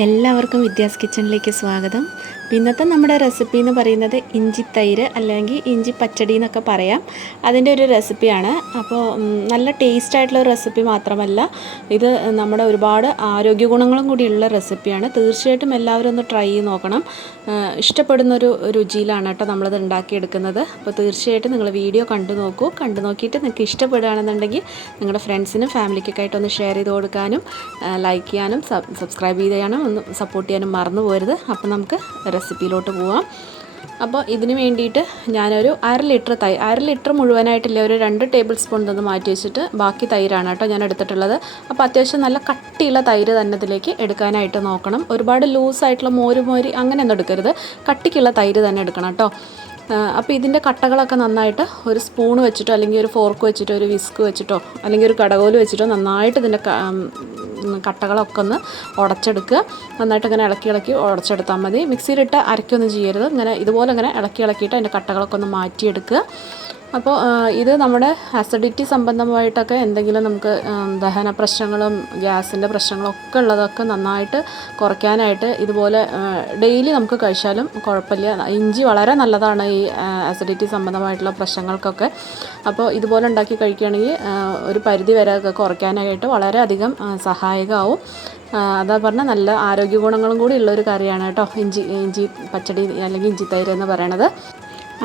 el Vidya's കിച്ചണിലേക്ക് സ്വാഗതം. ഇന്നത്തെ നമ്മുടെ റെസിപ്പി എന്ന് പറയുന്നത് ഇഞ്ചി തൈര് അല്ലെങ്കിൽ ഇഞ്ചി പച്ചടി എന്നൊക്കെ പറയാം. അതിന്റെ ഒരു റെസിപ്പിയാണ് അപ്പോൾ നല്ല ടേസ്റ്റ് ആയിട്ടുള്ള റെസിപ്പി മാത്രമല്ല ഇത് നമ്മുടെ ഒരുപാട് ആരോഗ്യ ഗുണങ്ങളും കൂടിയുള്ള റെസിപ്പിയാണ് തീർച്ചയായിട്ടും എല്ലാവരും ഒന്ന് ട്രൈ ചെയ്ത് നോക്കണം. ഇഷ്ടപ്പെടുന്നൊരു രുചിയിലാണ് കേട്ടോ നമ്മളത് ഉണ്ടാക്കിയെടുക്കുന്നത്. അപ്പോൾ തീർച്ചയായിട്ടും നിങ്ങൾ വീഡിയോ കണ്ടു നോക്കൂ. കണ്ടു നോക്കിയിട്ട് നിങ്ങൾക്ക് ഇഷ്ടപ്പെടുകയാണെന്നുണ്ടെങ്കിൽ നിങ്ങളുടെ ഫ്രണ്ട്സിനും ഫാമിലിക്കൊക്കെ ആയിട്ട് ഒന്ന് ഷെയർ ചെയ്ത് കൊടുക്കാനും ലൈക്ക് ചെയ്യാനും സബ്സ്ക്രൈബ് ചെയ്യാനും ഒന്ന് സപ്പോർട്ട് ചെയ്യാനും മറന്നു പോരുത്. അപ്പോൾ നമുക്ക് റെസിപ്പിയിലോട്ട് പോവാം. അപ്പോൾ ഇതിന് വേണ്ടിയിട്ട് ഞാനൊരു അര ലിറ്റർ തൈ അര ലിറ്റർ മുഴുവനായിട്ടില്ല ഒരു രണ്ട് ടേബിൾ സ്പൂൺ തന്നെ മാറ്റി വെച്ചിട്ട് ബാക്കി തൈരാണ് കേട്ടോ ഞാൻ എടുത്തിട്ടുള്ളത്. അപ്പോൾ അത്യാവശ്യം നല്ല കട്ടിയുള്ള തൈര് തന്നെ ഇതിലേക്ക് എടുക്കാനായിട്ട് നോക്കണം. ഒരുപാട് ലൂസായിട്ടുള്ള മോര് മോര് അങ്ങനെയൊന്നും എടുക്കരുത്. കട്ടിക്കുള്ള തൈര് തന്നെ എടുക്കണം കേട്ടോ. അപ്പോൾ ഇതിന്റെ കട്ടകളൊക്കെ നന്നായിട്ട് ഒരു സ്പൂൺ വെച്ചിട്ടോ അല്ലെങ്കിൽ ഒരു ഫോർക്ക് വെച്ചിട്ടോ ഒരു വിസ്ക് വെച്ചിട്ടോ അല്ലെങ്കിൽ ഒരു കടകോൽ വെച്ചിട്ടോ നന്നായിട്ട് ഇതിന്റെ കട്ടകളൊക്കെ ഒന്ന് ഉടച്ചെടുക്കുക നന്നായിട്ട് ഇങ്ങനെ ഇളക്കി ഇളക്കി ഉടച്ചെടുത്താൽ മതി. മിക്സിയിലിട്ട് അരയ്ക്കൊന്നും ചെയ്യരുത്. ഇങ്ങനെ ഇതുപോലെ ഇങ്ങനെ ഇളക്കി ഇളക്കിയിട്ട് അതിന്റെ കട്ടകളൊക്കെ ഒന്ന് മാറ്റിയെടുക്കുക. അപ്പോൾ ഇത് നമ്മുടെ അസിഡിറ്റി സംബന്ധമായിട്ടൊക്കെ എന്തെങ്കിലും നമുക്ക് ദഹന പ്രശ്നങ്ങളും ഗ്യാസിന്റെ പ്രശ്നങ്ങളൊക്കെ ഉള്ളതൊക്കെ നന്നായിട്ട് കുറയ്ക്കാനായിട്ട് ഇതുപോലെ ഡെയിലി നമുക്ക് കഴിച്ചാലും കുഴപ്പമില്ല. ഇഞ്ചി വളരെ നല്ലതാണ് ഈ അസിഡിറ്റി സംബന്ധമായിട്ടുള്ള പ്രശ്നങ്ങൾക്കൊക്കെ. അപ്പോൾ ഇതുപോലെ ഉണ്ടാക്കി കഴിക്കുകയാണെങ്കിൽ ഒരു പരിധി വരെ ഒക്കെ കുറയ്ക്കാനായിട്ട് വളരെയധികം സഹായകമാവും. അതാ പറഞ്ഞാൽ നല്ല ആരോഗ്യ ഗുണങ്ങളും കൂടി ഉള്ളൊരു കറിയാണ് കേട്ടോ ഇഞ്ചി ഇഞ്ചി പച്ചടി അല്ലെങ്കിൽ ഇഞ്ചി തൈര് എന്ന് പറയണത്.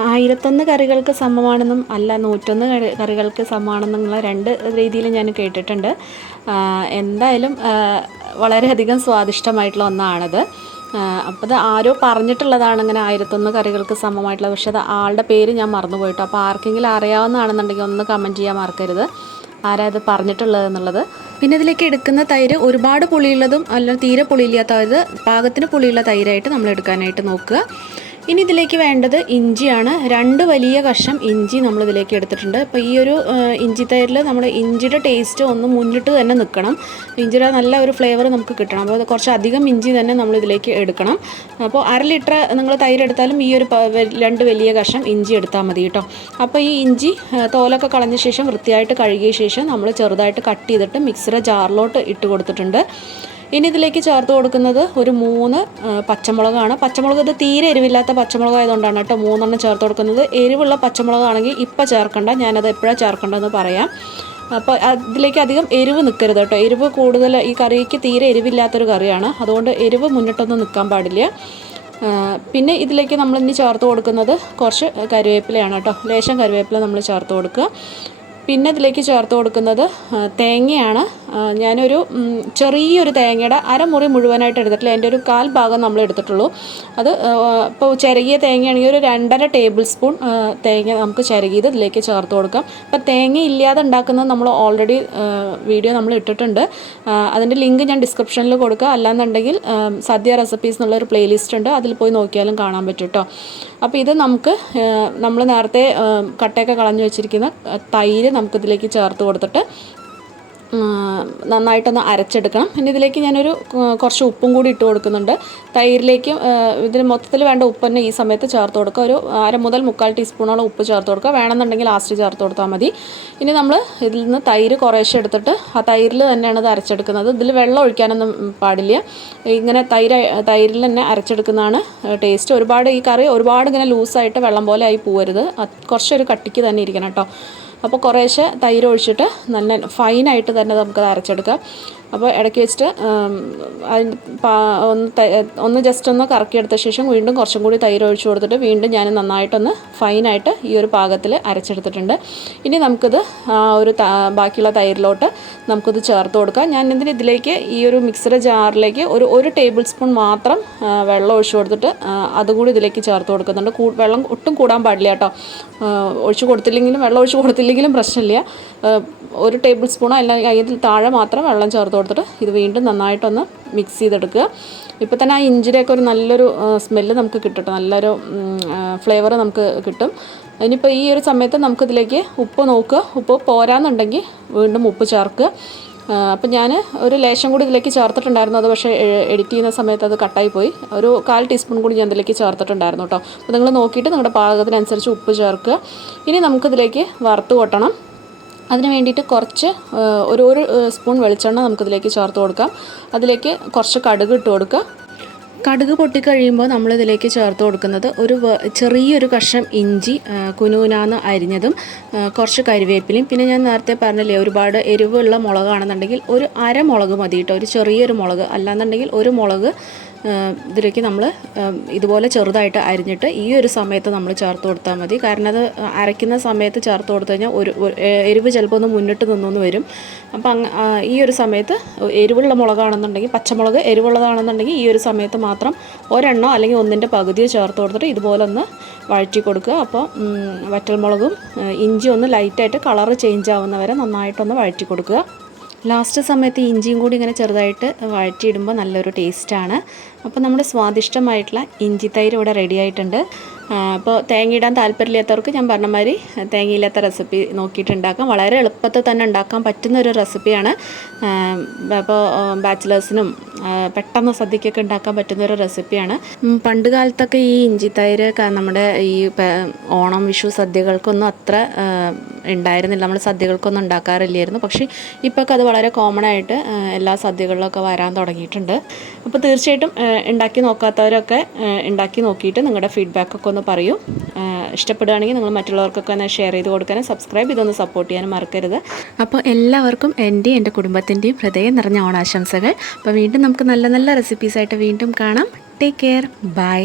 ആയിരത്തൊന്ന് കറികൾക്ക് സമമാണെന്നും അല്ല നൂറ്റൊന്ന് കറി കറികൾക്ക് സമമാണെന്നുള്ള രണ്ട് രീതിയിൽ ഞാൻ കേട്ടിട്ടുണ്ട്. എന്തായാലും വളരെയധികം സ്വാദിഷ്ടമായിട്ടുള്ള ഒന്നാണത്. അപ്പോൾ അത് ആരോ പറഞ്ഞിട്ടുള്ളതാണ് ഇങ്ങനെ ആയിരത്തൊന്ന് കറികൾക്ക് സമമായിട്ടുള്ളത് പക്ഷേ അത് ആളുടെ പേര് ഞാൻ മറന്നുപോയിട്ടോ. അപ്പോൾ ആർക്കെങ്കിലും അറിയാവുന്നതാണെന്നുണ്ടെങ്കിൽ ഒന്ന് കമന്റ് ചെയ്യാൻ മറക്കരുത്. ആരാ അത് പറഞ്ഞിട്ടുള്ളത് എന്നുള്ളത്. പിന്നെ ഇതിലേക്ക് എടുക്കുന്ന തൈര് ഒരുപാട് പുളിയുള്ളതും അല്ല തീരെ പുളിയില്ലാത്തത് പാകത്തിന് പുളിയുള്ള തൈരായിട്ട് നമ്മൾ എടുക്കാനായിട്ട് നോക്കുക. ഇനി ഇതിലേക്ക് വേണ്ടത് ഇഞ്ചിയാണ്. രണ്ട് വലിയ കഷം ഇഞ്ചി നമ്മൾ ഇതിലേക്ക് എടുത്തിട്ടുണ്ട്. അപ്പോൾ ഈ ഒരു ഇഞ്ചി തൈരിൽ നമ്മൾ ഇഞ്ചിയുടെ ടേസ്റ്റ് ഒന്ന് മുന്നിട്ട് തന്നെ നിൽക്കണം ഇഞ്ചിയുടെ നല്ല ഒരു ഫ്ലേവർ നമുക്ക് കിട്ടണം. അപ്പോൾ കുറച്ച് അധികം ഇഞ്ചി തന്നെ നമ്മൾ ഇതിലേക്ക് എടുക്കണം. അപ്പോൾ അര ലിറ്റർ നിങ്ങൾ തൈര് എടുത്താലും ഈ ഒരു രണ്ട് വലിയ കഷം ഇഞ്ചി എടുത്താൽ മതി കേട്ടോ. അപ്പോൾ ഈ ഇഞ്ചി തോലൊക്കെ കളഞ്ഞ ശേഷം വൃത്തിയായിട്ട് കഴുകിയ ശേഷം നമ്മൾ ചെറുതായിട്ട് കട്ട് ചെയ്തിട്ട് മിക്സിയുടെ ജാറിലോട്ട് ഇട്ട് കൊടുത്തിട്ടുണ്ട്. ഇനി ഇതിലേക്ക് ചേർത്ത് കൊടുക്കുന്നത് ഒരു മൂന്ന് പച്ചമുളകാണ്. പച്ചമുളക് ഇത് തീരെ എരിവില്ലാത്ത പച്ചമുളക് ആയതുകൊണ്ടാണ് കേട്ടോ മൂന്നെണ്ണം ചേർത്ത് കൊടുക്കുന്നത്. എരിവുള്ള പച്ചമുളകാണെങ്കിൽ ഇപ്പോൾ ചേർക്കണ്ട ഞാനത് എപ്പോഴാണ് ചേർക്കേണ്ടതെന്ന് പറയാം. അപ്പോൾ അതിലേക്ക് അധികം എരിവ് നിൽക്കരുത് കേട്ടോ. എരിവ് കൂടുതൽ ഈ കറിക്ക് തീരെ എരിവില്ലാത്തൊരു കറിയാണ്. അതുകൊണ്ട് എരിവ് മുന്നിട്ടൊന്നും നിൽക്കാൻ പാടില്ല. പിന്നെ ഇതിലേക്ക് നമ്മൾ ഇനി ചേർത്ത് കൊടുക്കുന്നത് കുറച്ച് കറിവേപ്പിലയാണ് കേട്ടോ. ലേശം കറിവേപ്പില നമ്മൾ ചേർത്ത് കൊടുക്കുക. പിന്നെ ഇതിലേക്ക് ചേർത്ത് കൊടുക്കുന്നത് തേങ്ങയാണ്. ഞാനൊരു ചെറിയൊരു തേങ്ങയുടെ അരമുറി മുഴുവനായിട്ട് എടുത്തിട്ടില്ല. എന്റെ ഒരു കാൽ ഭാഗം നമ്മൾ എടുത്തിട്ടുള്ളൂ. അത് ഇപ്പോൾ ചിരകിയ തേങ്ങയാണെങ്കിൽ ഒരു രണ്ടര ടേബിൾ സ്പൂൺ തേങ്ങ നമുക്ക് ചിരകിയത് ഇതിലേക്ക് ചേർത്ത് കൊടുക്കാം. അപ്പോൾ തേങ്ങ ഇല്ലാതെ ഉണ്ടാക്കുന്നത് നമ്മൾ ഓൾറെഡി വീഡിയോ നമ്മൾ ഇട്ടിട്ടുണ്ട്. അതിന്റെ ലിങ്ക് ഞാൻ ഡിസ്ക്രിപ്ഷനിൽ കൊടുക്കുക. അല്ലാന്നുണ്ടെങ്കിൽ സദ്യ റെസിപ്പീസ് എന്നുള്ള ഒരു പ്ലേലിസ്റ്റ് ഉണ്ട്. അതിൽ പോയി നോക്കിയാലും കാണാൻ പറ്റും കേട്ടോ അപ്പോൾ ഇത് നമുക്ക് നമ്മൾ നേരത്തെ കട്ടയൊക്കെ കളഞ്ഞു വെച്ചിരിക്കുന്ന തൈര് നമുക്കിതിലേക്ക് ചേർത്ത് കൊടുത്തിട്ട് നന്നായിട്ടൊന്ന് അരച്ചെടുക്കണം. പിന്നെ ഇതിലേക്ക് ഞാനൊരു കുറച്ച് ഉപ്പും കൂടി ഇട്ട് കൊടുക്കുന്നുണ്ട്. തൈരിലേക്ക് ഇതിന് മൊത്തത്തിൽ വേണ്ട ഉപ്പ് തന്നെ ഈ സമയത്ത് ചേർത്ത് കൊടുക്കുക. ഒരു അര മുതൽ മുക്കാൽ ടീസ്പൂണോളം ഉപ്പ് ചേർത്ത് കൊടുക്കുക. വേണമെന്നുണ്ടെങ്കിൽ ലാസ്റ്റ് ചേർത്ത് കൊടുത്താൽ മതി. ഇനി നമ്മൾ ഇതിൽ നിന്ന് തൈര് കുറേശ്ശെ എടുത്തിട്ട് ആ തൈരിൽ തന്നെയാണ് ഇത് അരച്ചെടുക്കുന്നത്. ഇതിൽ വെള്ളം ഒഴിക്കാനൊന്നും പാടില്ല. ഇങ്ങനെ തൈര് തൈരിൽ തന്നെ അരച്ചെടുക്കുന്നതാണ് ടേസ്റ്റ്. ഒരുപാട് ഈ കറി ഒരുപാട് ഇങ്ങനെ ലൂസായിട്ട് വെള്ളം പോലെ ആയി പോവരുത്. കുറച്ചൊരു കട്ടിക്ക് തന്നെ ഇരിക്കണം കേട്ടോ. അപ്പോൾ കുറേശ്ശെ തൈര് ഒഴിച്ചിട്ട് നല്ല ഫൈനായിട്ട് തന്നെ നമുക്കത് അരച്ചെടുക്കാം. അപ്പോൾ ഇടയ്ക്ക് വെച്ചിട്ട് ഒന്ന് ഒന്ന് ജസ്റ്റ് ഒന്ന് കറക്കിയെടുത്ത ശേഷം വീണ്ടും കുറച്ചും കൂടി തൈര് ഒഴിച്ചു കൊടുത്തിട്ട് വീണ്ടും ഞാൻ നന്നായിട്ടൊന്ന് ഫൈനായിട്ട് ഈ ഒരു പാകത്തിൽ അരച്ചെടുത്തിട്ടുണ്ട്. ഇനി നമുക്കിത് ഒരു ബാക്കിയുള്ള തൈരിലോട്ട് നമുക്കിത് ചേർത്ത് കൊടുക്കാം. ഞാൻ ഇതിന് ഇതിലേക്ക് ഈ ഒരു മിക്സഡ് ജാറിലേക്ക് ഒരു ഒരു ടേബിൾ സ്പൂൺ മാത്രം വെള്ളം ഒഴിച്ചു കൊടുത്തിട്ട് അതുകൂടി ഇതിലേക്ക് ചേർത്ത് കൊടുക്കുന്നുണ്ട്. വെള്ളം ഒട്ടും കൂടാൻ പാടില്ല കേട്ടോ. ഒഴിച്ച് കൊടുത്തില്ലെങ്കിലും വെള്ളം ഒഴിച്ച് കൊടുത്തില്ലെങ്കിലും പ്രശ്നമില്ല. ഒരു ടേബിൾ സ്പൂണോ അല്ലെങ്കിൽ അതിൽ താഴെ മാത്രം വെള്ളം ചേർത്ത് കൊടുത്തിട്ട് ഇത് വീണ്ടും നന്നായിട്ടൊന്ന് മിക്സ് ചെയ്തെടുക്കുക. ഇപ്പോൾ തന്നെ ആ ഇഞ്ചിരിയൊക്കെ ഒരു നല്ലൊരു സ്മെല്ല് നമുക്ക് കിട്ടും നല്ലൊരു ഫ്ലേവർ നമുക്ക് കിട്ടും. ഇനിയിപ്പോൾ ഈ ഒരു സമയത്ത് നമുക്കിതിലേക്ക് ഉപ്പ് നോക്കുക. ഉപ്പ് പോരാന്നുണ്ടെങ്കിൽ വീണ്ടും ഉപ്പ് ചേർക്കുക. അപ്പം ഞാൻ ഒരു ലേശം കൂടി ഇതിലേക്ക് ചേർത്തിട്ടുണ്ടായിരുന്നു. അത് പക്ഷേ എഡിറ്റ് ചെയ്യുന്ന സമയത്ത് അത് കട്ടായി പോയി. ഒരു കാൽ ടീസ്പൂൺ കൂടി ഞാൻ ഇതിലേക്ക് ചേർത്തിട്ടുണ്ടായിരുന്നു കേട്ടോ. അപ്പോൾ നിങ്ങൾ നോക്കിയിട്ട് നിങ്ങളുടെ പാകത്തിനനുസരിച്ച് ഉപ്പ് ചേർക്കുക. ഇനി നമുക്കിതിലേക്ക് വറുത്ത് കൊട്ടണം. അതിന് വേണ്ടിയിട്ട് കുറച്ച് ഒരു ഒരു സ്പൂൺ വെളിച്ചെണ്ണ നമുക്കിതിലേക്ക് ചേർത്ത് കൊടുക്കാം. അതിലേക്ക് കുറച്ച് കടുക് ഇട്ട് കൊടുക്കുക. കടുക് പൊട്ടിക്കഴിയുമ്പോൾ നമ്മളിതിലേക്ക് ചേർത്ത് കൊടുക്കുന്നത് ഒരു ചെറിയൊരു കഷ്ണം ഇഞ്ചി കുനൂനാന്ന് അരിഞ്ഞതും കുറച്ച് കരിവേപ്പിലയും. പിന്നെ ഞാൻ നേരത്തെ പറഞ്ഞില്ലേ ഒരുപാട് എരിവുള്ള മുളകാണെന്നുണ്ടെങ്കിൽ ഒരു അരമുളക് മതി കേട്ടോ. ഒരു ചെറിയൊരു മുളക്. അല്ലാന്നുണ്ടെങ്കിൽ ഒരു മുളക് ഇതിലേക്ക് നമ്മൾ ഇതുപോലെ ചെറുതായിട്ട് അരിഞ്ഞിട്ട് ഈ ഒരു സമയത്ത് നമ്മൾ ചേർത്ത് കൊടുത്താൽ മതി. കാരണം അത് അരയ്ക്കുന്ന സമയത്ത് ചേർത്ത് കൊടുത്തു കഴിഞ്ഞാൽ ഒരു എരിവ് ചിലപ്പോൾ ഒന്ന് മുന്നിട്ട് നിന്നൊന്ന് വരും. അപ്പം ഈ ഒരു സമയത്ത് എരിവുള്ള മുളകാണെന്നുണ്ടെങ്കിൽ പച്ചമുളക് എരിവുള്ളതാണെന്നുണ്ടെങ്കിൽ ഈ ഒരു സമയത്ത് മാത്രം ഒരെണ്ണോ അല്ലെങ്കിൽ ഒന്നിന്റെ പകുതിയോ ചേർത്ത് കൊടുത്തിട്ട് ഇതുപോലെ ഒന്ന് വഴറ്റി കൊടുക്കുക. അപ്പോൾ വറ്റൽമുളകും ഇഞ്ചി ഒന്ന് ലൈറ്റായിട്ട് കളറ് ചേഞ്ച് ആവുന്നവരെ നന്നായിട്ടൊന്ന് വഴറ്റി കൊടുക്കുക. ലാസ്റ്റ് സമയത്ത് ഇഞ്ചിയും കൂടി ഇങ്ങനെ ചെറുതായിട്ട് വഴറ്റിയിടുമ്പോൾ നല്ലൊരു ടേസ്റ്റാണ് അപ്പോൾ നമ്മുടെ സ്വാദിഷ്ടമായിട്ടുള്ള ഇഞ്ചി തൈര് ഇവിടെ റെഡി ആയിട്ടുണ്ട്. അപ്പോൾ തേങ്ങ ഇടാൻ താല്പര്യമില്ലാത്തവർക്ക് ഞാൻ പറഞ്ഞ മാതിരി തേങ്ങയില്ലാത്ത റെസിപ്പി നോക്കിയിട്ട് ഉണ്ടാക്കാം വളരെ എളുപ്പത്തിൽ തന്നെ ഉണ്ടാക്കാൻ പറ്റുന്ന ഒരു റെസിപ്പിയാണ് അപ്പോൾ ബാച്ചിലേഴ്സിനും പെട്ടെന്ന് സദ്യക്കൊക്കെ ഉണ്ടാക്കാൻ പറ്റുന്ന ഒരു റെസിപ്പിയാണ് പണ്ട് കാലത്തൊക്കെ ഈ ഇഞ്ചി തൈര് നമ്മുടെ ഈ ഓണം വിഷു സദ്യകൾക്കൊന്നും അത്ര ഉണ്ടായിരുന്നില്ല. നമ്മൾ സദ്യകൾക്കൊന്നും ഉണ്ടാക്കാറില്ലായിരുന്നു. പക്ഷേ ഇപ്പോൾ അത് വളരെ കോമൺ ആയിട്ട് എല്ലാ സദ്യകളിലൊക്കെ വരാൻ തുടങ്ങിയിട്ടുണ്ട്. അപ്പോൾ തീർച്ചയായിട്ടും ഉണ്ടാക്കി നോക്കാത്തവരൊക്കെ ഉണ്ടാക്കി നോക്കിയിട്ട് നിങ്ങളുടെ ഫീഡ്ബാക്കൊക്കെ ഒന്ന് പറയൂ. ഇഷ്ടപ്പെടുകയാണെങ്കിൽ നിങ്ങൾ മറ്റുള്ളവർക്കൊക്കെ ഒന്ന് ഷെയർ ചെയ്ത് കൊടുക്കാനും സബ്സ്ക്രൈബ് ഇതൊന്ന് സപ്പോർട്ട് ചെയ്യാനും മറക്കരുത്. അപ്പോൾ എല്ലാവർക്കും എന്റെയും എന്റെ കുടുംബത്തിന്റെയും ഹൃദയം നിറഞ്ഞ ഓണാശംസകൾ. അപ്പോൾ വീണ്ടും നമുക്ക് നല്ല നല്ല റെസിപ്പീസായിട്ട് വീണ്ടും കാണാം. Take care bye